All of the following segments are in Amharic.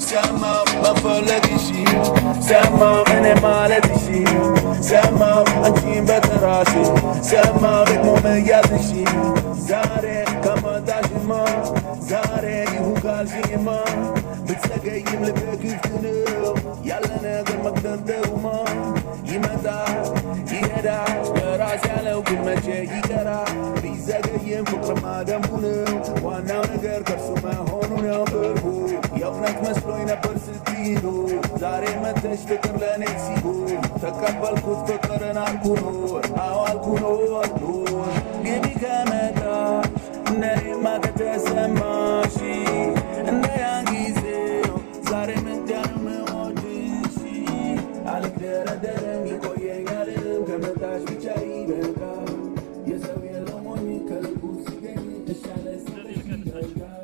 سما بفلقشي سما من مالتشي سما أنتين بتراشي سما بمميزشي زاري كما داشما زاري يهوكال شيما بتسقيم لبك يفتنو يلا نقدر مقدر دوما يمدى يهدى وراسي على وكل ما شيء يقرا بيزقيم فقر ما دمونو وانا نقدر كرسو ما هونو نقربو يومك مسلوين برسلتينو زاري ما تشتكر لنكسيبو تقبل كنت فقرنا الكونو حوال كونو الدور جيبي كمتا نري ما تتسماشي نيانجي زيو زاري من جانو موجيشي عليك دارا دارا يقوي يارم كمتاش بيشاي بلقا يسوي الأموني كالبوسي جيني تشالي سيدي بلقا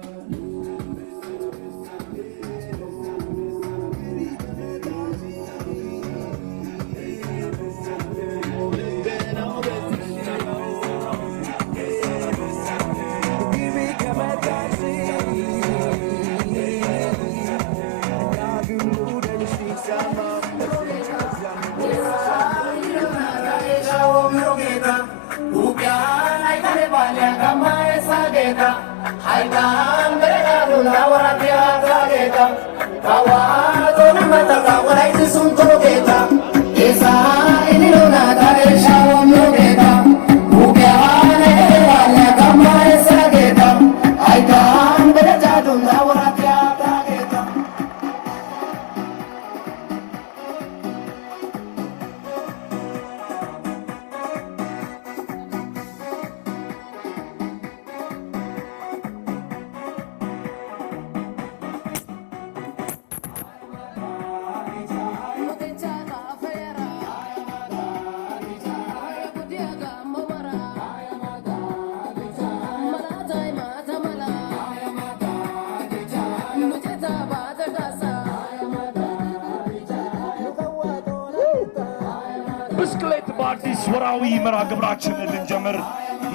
ብስክሌት በአዲስ ወራዊ መርሃ ግብራችንን ልንጀምር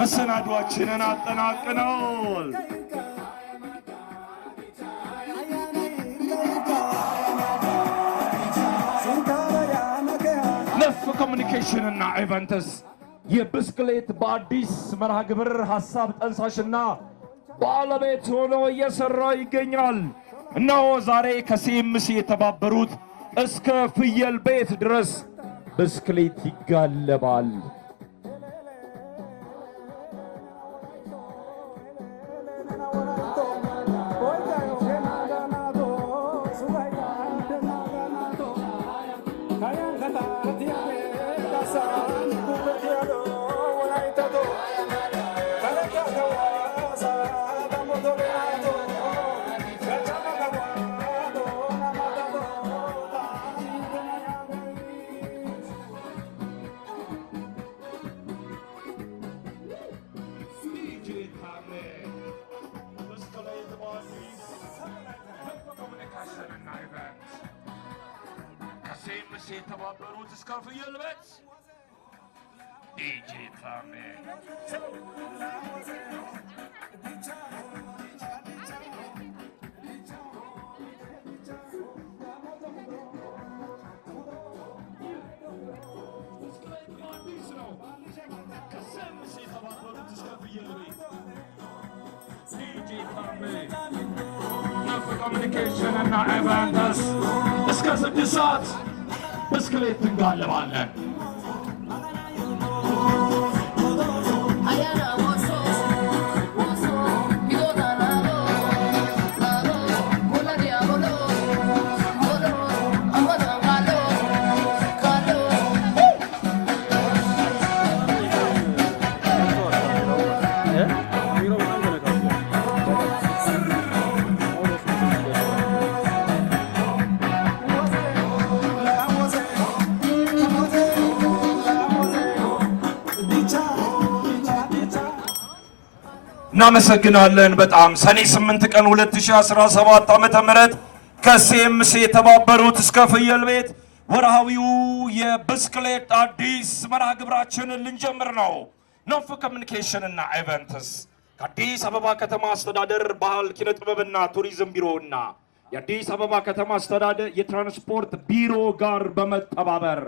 መሰናዷችንን አጠናቅነዋል። ነፍ ኮሚኒኬሽን እና ኢቨንትስ የብስክሌት በአዲስ መርሃ ግብር ሐሳብ ጠንሳሽና ባለቤት ሆኖ እየሰራ ይገኛል። እነሆ ዛሬ ከሲኤምሲ የተባበሩት እስከ ፍየል ቤት ድረስ ብስክሌት ይጋለባል። የተባበሩት እስከ ፍየል ቤት ዲጄ ታሜ ኮሚኒኬሽን እና ኢቨንትስ እስከ 6 ሰዓት ብስክሌት እንጋልባለን። እናመሰግናለን በጣም ሰኔ 8 ቀን 2017 ዓመተ ምህረት ከሲኤምሲ የተባበሩት እስከ ፍየል ቤት ወርሃዊው የብስክሌት አዲስ መርሃ ግብራችንን ልንጀምር ነው። ነፍ ኮሚኒኬሽን እና ኢቨንትስ ከአዲስ አበባ ከተማ አስተዳደር ባህል ኪነ ጥበብና ቱሪዝም ቢሮና የአዲስ አበባ ከተማ አስተዳደር የትራንስፖርት ቢሮ ጋር በመተባበር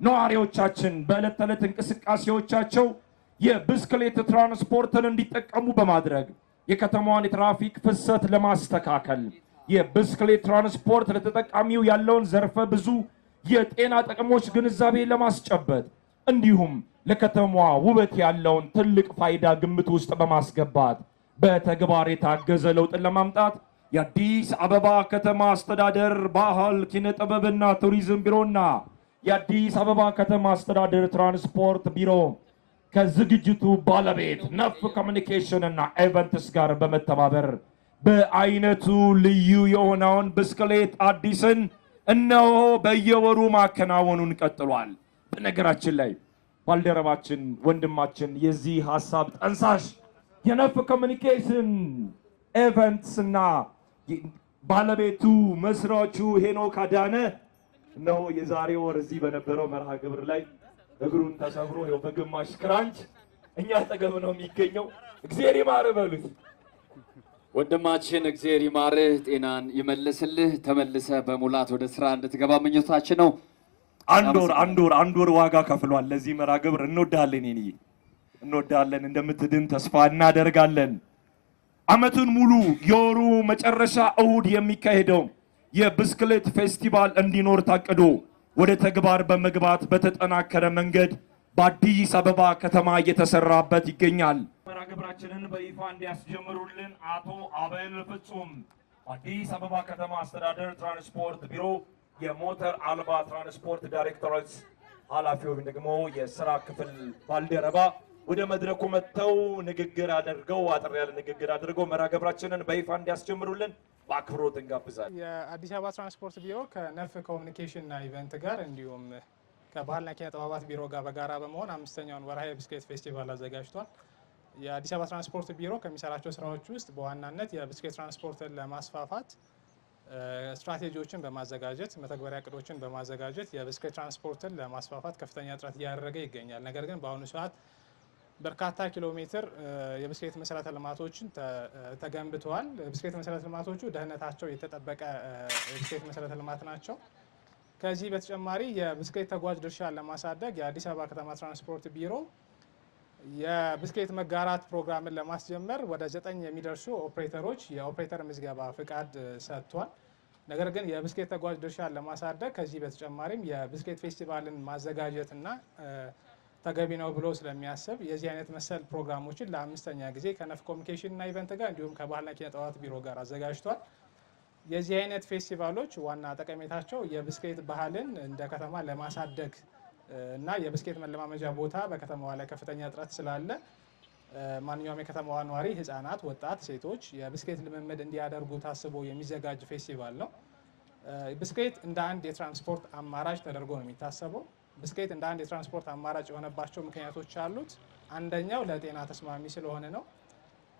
ነዋሪዎቻችን በዕለት ተዕለት እንቅስቃሴዎቻቸው የብስክሌት ትራንስፖርትን እንዲጠቀሙ በማድረግ የከተማዋን የትራፊክ ፍሰት ለማስተካከል የብስክሌት ትራንስፖርት ለተጠቃሚው ያለውን ዘርፈ ብዙ የጤና ጥቅሞች ግንዛቤ ለማስጨበጥ እንዲሁም ለከተማዋ ውበት ያለውን ትልቅ ፋይዳ ግምት ውስጥ በማስገባት በተግባር የታገዘ ለውጥን ለማምጣት የአዲስ አበባ ከተማ አስተዳደር ባህል ኪነ ጥበብና ቱሪዝም ቢሮና የአዲስ አበባ ከተማ አስተዳደር ትራንስፖርት ቢሮ ከዝግጅቱ ባለቤት ነፍ ኮሚኒኬሽን እና ኢቨንትስ ጋር በመተባበር በአይነቱ ልዩ የሆነውን ብስክሌት አዲስን እነሆ በየወሩ ማከናወኑን ቀጥሏል። በነገራችን ላይ ባልደረባችን ወንድማችን የዚህ ሐሳብ ጠንሳሽ የነፍ ኮሚኒኬሽን ኢቨንትስ እና ባለቤቱ መስራቹ ሄኖክ አዳነ እነሆ የዛሬ ወር እዚህ በነበረው መርሃ ግብር ላይ እግሩን ተሰብሮ ይኸው በግማሽ ክራንች እኛ አጠገብ ነው የሚገኘው። እግዚአብሔር ይማርህ በሉት። ወንድማችን እግዚአብሔር ይማርህ፣ ጤናን ይመልስልህ፣ ተመልሰህ በሙላት ወደ ስራ እንድትገባ ምኞታችን ነው። አንድ ወር ዋጋ ከፍሏል ለዚህ መርሃ ግብር። እንወዳለን፣ የኔ እንወዳለን። እንደምትድን ተስፋ እናደርጋለን። ዓመቱን ሙሉ የወሩ መጨረሻ እሁድ የሚካሄደው የብስክሌት ፌስቲቫል እንዲኖር ታቅዶ ወደ ተግባር በመግባት በተጠናከረ መንገድ በአዲስ አበባ ከተማ እየተሰራበት ይገኛል። መርሃ ግብራችንን በይፋ እንዲያስጀምሩልን አቶ አቤል ፍጹም አዲስ አበባ ከተማ አስተዳደር ትራንስፖርት ቢሮ የሞተር አልባ ትራንስፖርት ዳይሬክተሮች ኃላፊ ወይም ደግሞ የስራ ክፍል ባልደረባ ወደ መድረኩ መጥተው ንግግር አድርገው አጠር ያለ ንግግር አድርገው መርሃ ግብራችንን በይፋ እንዲያስጀምሩልን በአክብሮት እንጋብዛለን። የአዲስ አበባ ትራንስፖርት ቢሮ ከነፍ ኮሚኒኬሽን እና ኢቨንት ጋር እንዲሁም ከባህልና ኪነ ጥበባት ቢሮ ጋር በጋራ በመሆን 5ኛውን ወርሃዊ የብስክሌት ፌስቲቫል አዘጋጅቷል። የአዲስ አበባ ትራንስፖርት ቢሮ ከሚሰራቸው ስራዎች ውስጥ በዋናነት የብስክሌት ትራንስፖርትን ለማስፋፋት ስትራቴጂዎችን በማዘጋጀት መተግበሪያ እቅዶችን በማዘጋጀት የብስክሌት ትራንስፖርትን ለማስፋፋት ከፍተኛ ጥረት እያደረገ ይገኛል። ነገር ግን በአሁኑ ሰዓት በርካታ ኪሎ ሜትር የብስክሌት መሰረተ ልማቶችን ተገንብተዋል። የብስክሌት መሰረተ ልማቶቹ ደህንነታቸው የተጠበቀ የብስክሌት መሰረተ ልማት ናቸው። ከዚህ በተጨማሪ የብስክሌት ተጓዥ ድርሻን ለማሳደግ የአዲስ አበባ ከተማ ትራንስፖርት ቢሮ የብስክሌት መጋራት ፕሮግራምን ለማስጀመር ወደ 9 የሚደርሱ ኦፕሬተሮች የኦፕሬተር ምዝገባ ፍቃድ ሰጥቷል። ነገር ግን የብስክሌት ተጓዥ ድርሻን ለማሳደግ ከዚህ በተጨማሪም የብስክሌት ፌስቲቫልን ማዘጋጀትና ተገቢ ነው ብሎ ስለሚያስብ የዚህ አይነት መሰል ፕሮግራሞችን ለ5ኛ ጊዜ ከነፍ ኮሚኒኬሽን እና ኢቨንት ጋር እንዲሁም ከባህልና ኪነ ጥበባት ቢሮ ጋር አዘጋጅቷል። የዚህ አይነት ፌስቲቫሎች ዋና ጠቀሜታቸው የብስክሌት ባህልን እንደ ከተማ ለማሳደግ እና የብስክሌት መለማመጃ ቦታ በከተማዋ ላይ ከፍተኛ እጥረት ስላለ ማንኛውም የከተማዋ ነዋሪ ህጻናት፣ ወጣት፣ ሴቶች የብስክሌት ልምምድ እንዲያደርጉ ታስቦ የሚዘጋጅ ፌስቲቫል ነው። ብስክሌት እንደ አንድ የትራንስፖርት አማራጭ ተደርጎ ነው የሚታሰበው። ብስክሌት እንደ አንድ የትራንስፖርት አማራጭ የሆነባቸው ምክንያቶች አሉት። አንደኛው ለጤና ተስማሚ ስለሆነ ነው።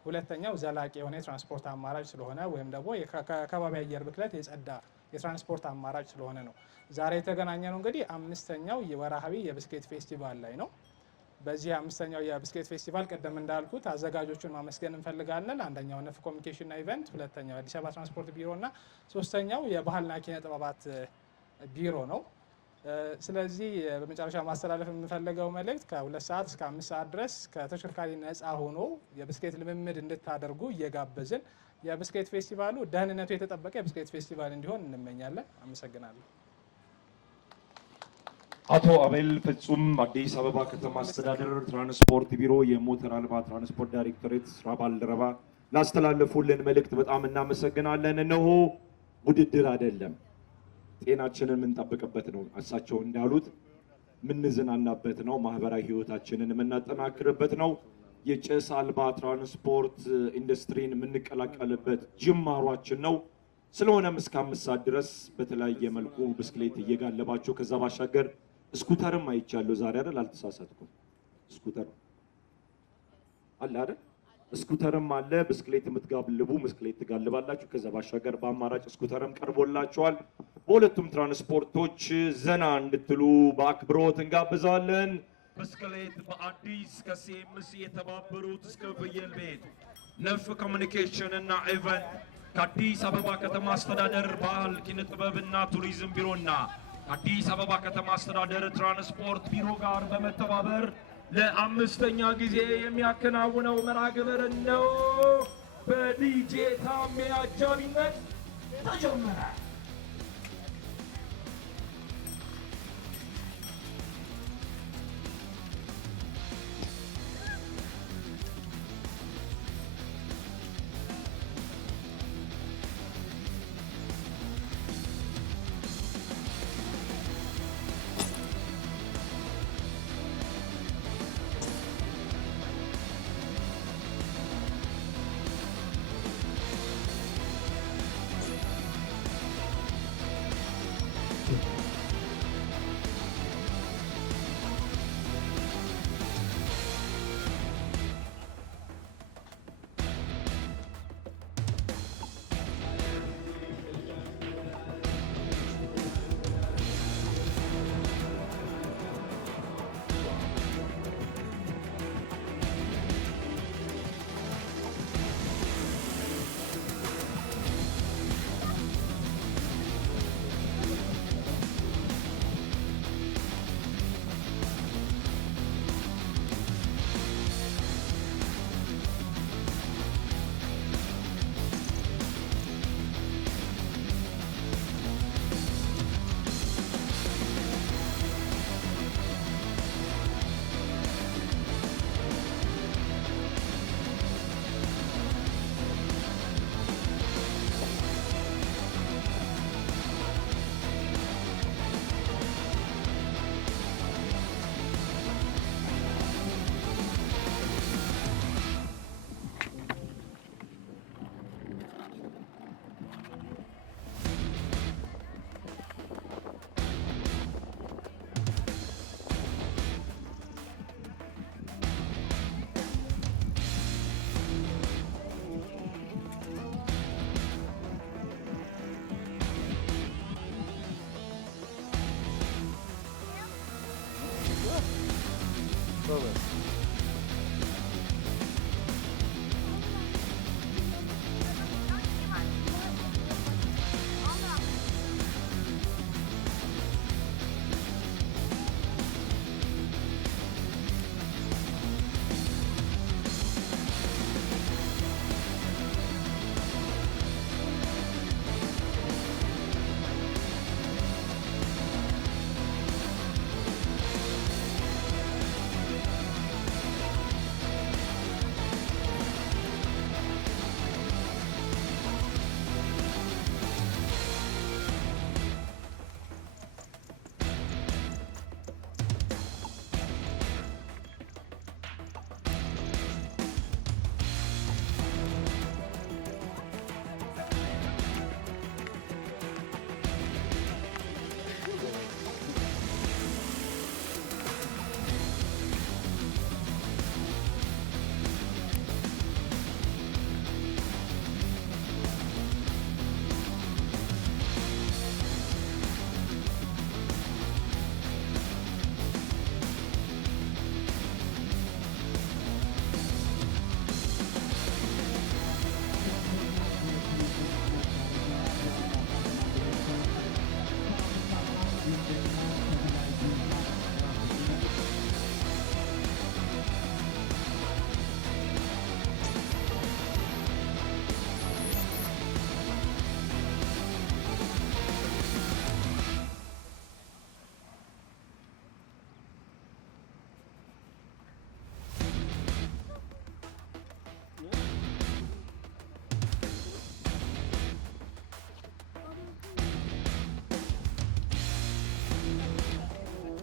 ሁለተኛው ዘላቂ የሆነ የትራንስፖርት አማራጭ ስለሆነ ወይም ደግሞ ከከባቢ አየር ብክለት የጸዳ የትራንስፖርት አማራጭ ስለሆነ ነው። ዛሬ የተገናኘ ነው እንግዲህ 5ኛው የወርሃዊ የብስክሌት ፌስቲቫል ላይ ነው። በዚህ 5ኛው የብስክሌት ፌስቲቫል ቀደም እንዳልኩት አዘጋጆቹን ማመስገን እንፈልጋለን። አንደኛው ነፍ ኮሚኒኬሽን እና ኢቨንት፣ ሁለተኛው የአዲስ አበባ ትራንስፖርት ቢሮ እና ሶስተኛው የባህልና ኪነ ጥበባት ቢሮ ነው። ስለዚህ በመጨረሻ ማስተላለፍ የምንፈልገው መልእክት ከ2 ሰዓት እስከ 5 ሰዓት ድረስ ከተሽከርካሪ ነፃ ሆኖ የብስክሌት ልምምድ እንድታደርጉ እየጋበዝን የብስክሌት ፌስቲቫሉ ደህንነቱ የተጠበቀ የብስክሌት ፌስቲቫል እንዲሆን እንመኛለን። አመሰግናለሁ። አቶ አቤል ፍጹም አዲስ አበባ ከተማ አስተዳደር ትራንስፖርት ቢሮ የሞተር አልባ ትራንስፖርት ዳይሬክቶሬት ስራ ባልደረባ ላስተላለፉልን መልእክት በጣም እናመሰግናለን። እነሆ ውድድር አይደለም፣ ጤናችንን የምንጠብቅበት ነው። እሳቸው እንዳሉት የምንዝናናበት ነው። ማህበራዊ ህይወታችንን የምናጠናክርበት ነው። የጭስ አልባ ትራንስፖርት ኢንዱስትሪን የምንቀላቀልበት ጅማሯችን ነው። ስለሆነም እስከ 5 ሰዓት ድረስ በተለያየ መልኩ ብስክሌት እየጋለባችሁ ከዛ ባሻገር ስኩተርም አይቻለሁ ዛሬ አይደል? አልተሳሳትኩም። ስኩተር አለ አይደል? ስኩተርም አለ። ብስክሌት የምትጋልቡ ብስክሌት ትጋልባላችሁ። ከዛ ባሻገር በአማራጭ ስኩተርም ቀርቦላችኋል። በሁለቱም ትራንስፖርቶች ዘና እንድትሉ በአክብሮት እንጋብዛለን። ብስክሌት በአዲስ ከሲኤምሲ የተባበሩት እስከ ፍየል ቤት ነፍ ኮሚኒኬሽን እና ኢቨንት ከአዲስ አበባ ከተማ አስተዳደር ባህል ኪነ ጥበብና ቱሪዝም ቢሮና ከአዲስ አበባ ከተማ አስተዳደር ትራንስፖርት ቢሮ ጋር በመተባበር ለአምስተኛ ጊዜ የሚያከናውነው መርሃ ግብር ነው። በዲጄ ታሜ አጃቢነት ተጀመረ።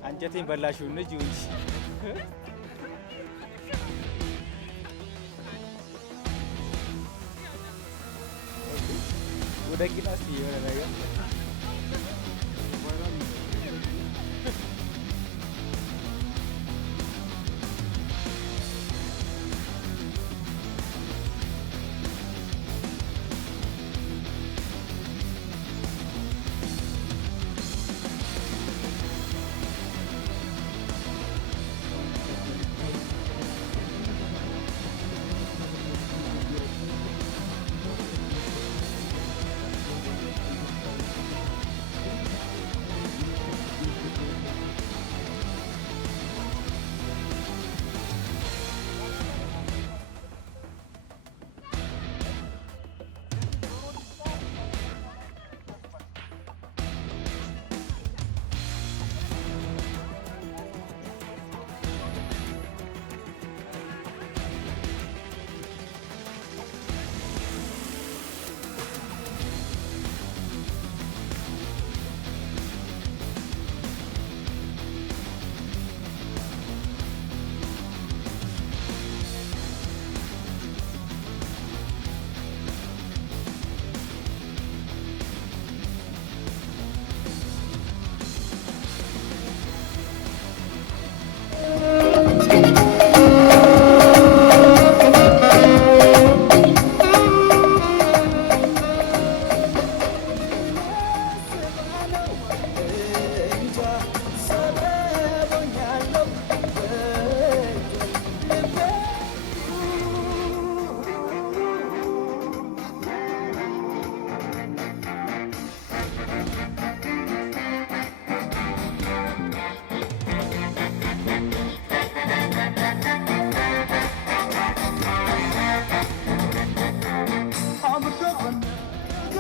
አንጀቴን በላሽው እንጂ ወደ ጊናስ የሆነ ነገር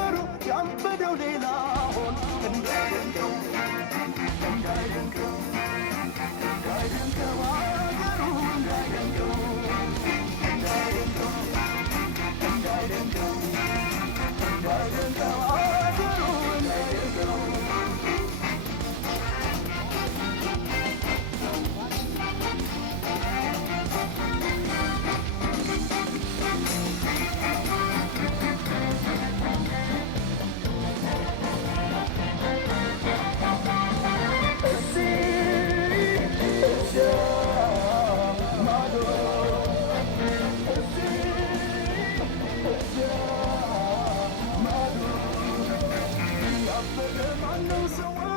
አገሩ ያበደው ሌላ ሆን እንዳይደንቀው እንዳይደንቀው እንዳይደንቀው አገሩ እንዳይደንቀው እንዳይደንቀው እንዳይደንቀው እንዳይደንቀው አገሩ እንዳይደንቀው So